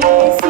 Feliz.